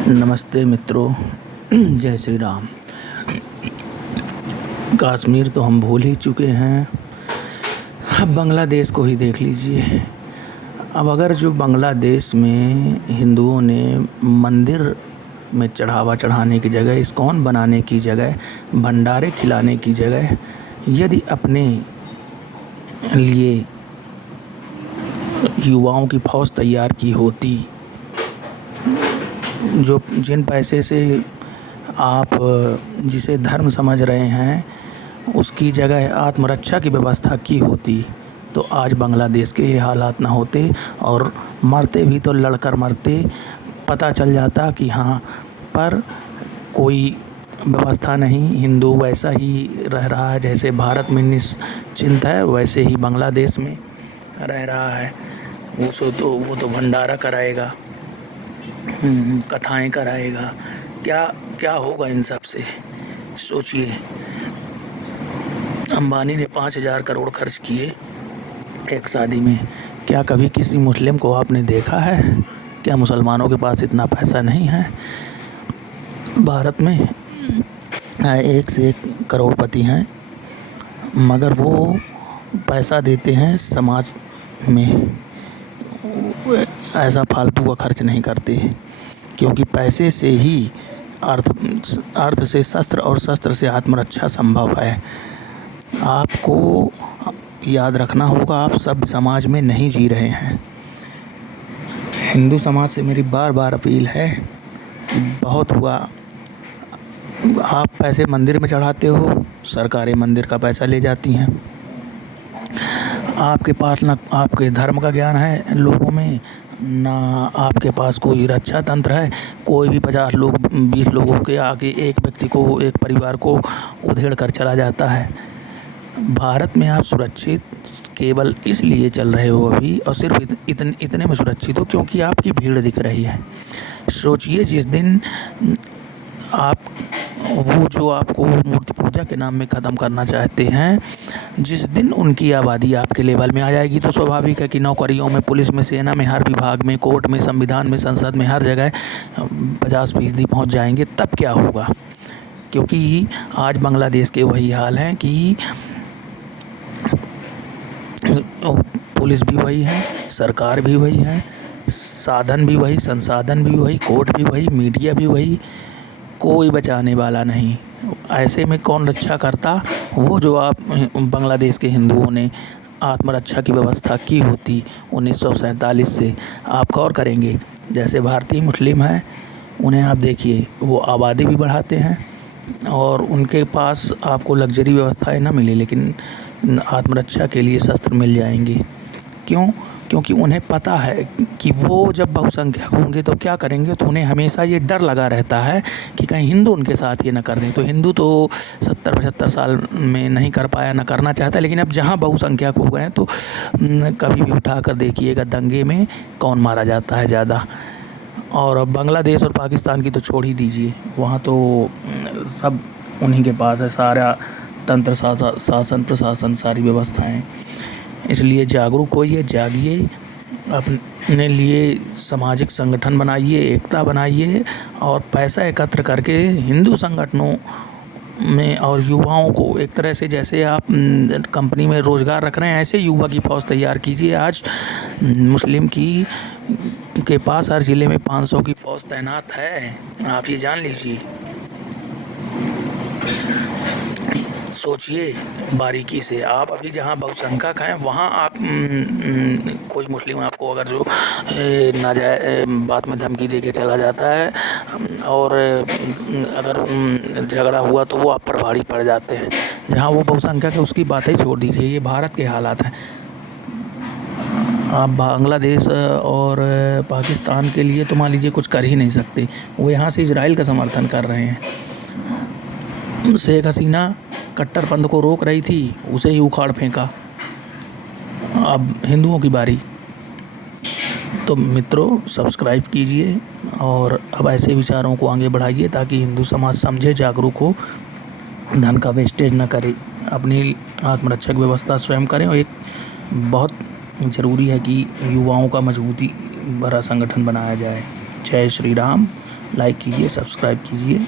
नमस्ते मित्रों। जय श्री राम। कश्मीर तो हम भूल ही चुके हैं, अब बांग्लादेश को ही देख लीजिए। अब अगर जो बांग्लादेश में हिंदुओं ने मंदिर में चढ़ावा चढ़ाने की जगह, इस्कॉन बनाने की जगह, भंडारे खिलाने की जगह यदि अपने लिए युवाओं की फ़ौज तैयार की होती, जो जिन पैसे से आप जिसे धर्म समझ रहे हैं उसकी जगह आत्मरक्षा की व्यवस्था की होती, तो आज बांग्लादेश के ये हालात ना होते और मरते भी तो लड़कर मरते। पता चल जाता कि हाँ, पर कोई व्यवस्था नहीं, हिंदू वैसा ही रह रहा है जैसे भारत में निश्चिंत है, वैसे ही बांग्लादेश में रह रहा है। वो तो भंडारा कराएगा, कथाएं कराएगा। क्या क्या होगा इन सब से? सोचिए, अंबानी ने 5,000 करोड़ खर्च किए एक शादी में। क्या कभी किसी मुस्लिम को आपने देखा है? क्या मुसलमानों के पास इतना पैसा नहीं है? भारत में एक से एक करोड़पति हैं, मगर वो पैसा देते हैं समाज में, ऐसा फालतू का खर्च नहीं करते, क्योंकि पैसे से ही अर्थ से शस्त्र और शस्त्र से आत्मरक्षा संभव है। आपको याद रखना होगा, आप सब समाज में नहीं जी रहे हैं। हिंदू समाज से मेरी बार बार अपील है कि बहुत हुआ, आप पैसे मंदिर में चढ़ाते हो, सरकारें मंदिर का पैसा ले जाती हैं। आपके पास ना आपके धर्म का ज्ञान है लोगों में, ना आपके पास कोई रक्षा तंत्र है। कोई भी 50 लोग 20 लोगों के आगे एक व्यक्ति को, एक परिवार को उधेड़ कर चला जाता है। भारत में आप सुरक्षित केवल इसलिए चल रहे हो अभी, और सिर्फ इतने में सुरक्षित हो क्योंकि आपकी भीड़ दिख रही है। सोचिए, जिस दिन आप वो जो आपको मूर्ति पूजा के नाम में ख़त्म करना चाहते हैं, जिस दिन उनकी आबादी आपके लेवल में आ जाएगी, तो स्वाभाविक है कि नौकरियों में, पुलिस में, सेना में, हर विभाग में, कोर्ट में, संविधान में, संसद में, हर जगह 50% पहुँच जाएंगे। तब क्या होगा? क्योंकि आज बांग्लादेश के वही हाल हैं कि पुलिस भी वही है, सरकार भी वही है, साधन भी वही, संसाधन भी वही, कोर्ट भी वही, मीडिया भी वही, कोई बचाने वाला नहीं। ऐसे में कौन रक्षा करता? वो जो आप बांग्लादेश के हिंदुओं ने आत्मरक्षा की व्यवस्था की होती 1947 से, आप गौर करेंगे, जैसे भारतीय मुस्लिम हैं, उन्हें आप देखिए, वो आबादी भी बढ़ाते हैं और उनके पास आपको लग्जरी व्यवस्थाएं ना मिले, लेकिन आत्मरक्षा के लिए शस्त्र मिल जाएंगे। क्यों? क्योंकि उन्हें पता है कि वो जब बहुसंख्यक होंगे तो क्या करेंगे, तो उन्हें हमेशा ये डर लगा रहता है कि कहीं हिंदू उनके साथ ये ना कर दें। तो हिंदू तो 70-75 साल में नहीं कर पाया, ना करना चाहता, लेकिन अब जहाँ बहुसंख्यक हो गए हैं तो कभी भी उठा कर देखिएगा, दंगे में कौन मारा जाता है ज़्यादा। और बांग्लादेश और पाकिस्तान की तो छोड़ ही दीजिए, वहाँ तो सब उन्हीं के पास है, सारा तंत्र, शासन, प्रशासन, सारी व्यवस्थाएं। इसलिए जागरूक होइए, जागिए, अपने लिए सामाजिक संगठन बनाइए, एकता बनाइए और पैसा एकत्र करके हिंदू संगठनों में और युवाओं को एक तरह से, जैसे आप कंपनी में रोज़गार रख रहे हैं, ऐसे युवा की फ़ौज तैयार कीजिए। आज मुस्लिम के पास हर ज़िले में 500 की फ़ौज तैनात है, आप ये जान लीजिए। सोचिए बारीकी से, आप अभी जहाँ बहुसंख्यक हैं वहाँ आप कोई मुस्लिम आपको अगर जो नाजायज़ बात में धमकी दे के चला जाता है, और अगर झगड़ा हुआ तो वो आप पर भारी पड़ जाते हैं। जहाँ वो बहुसंख्यक है उसकी बात ही छोड़ दीजिए, ये भारत के हालात हैं। आप बांग्लादेश और पाकिस्तान के लिए तो मान लीजिए कुछ कर ही नहीं सकते, वो यहाँ से इजराइल का समर्थन कर रहे हैं। शेख हसीना कट्टरपंथ को रोक रही थी, उसे ही उखाड़ फेंका। अब हिंदुओं की बारी। तो मित्रों, सब्सक्राइब कीजिए और अब ऐसे विचारों को आगे बढ़ाइए ताकि हिंदू समाज समझे, जागरूक हो, धन का वेस्टेज न करे, अपनी आत्मरक्षक व्यवस्था स्वयं करें। और एक बहुत ज़रूरी है कि युवाओं का मजबूती भरा संगठन बनाया जाए। जय श्री राम। लाइक कीजिए, सब्सक्राइब कीजिए।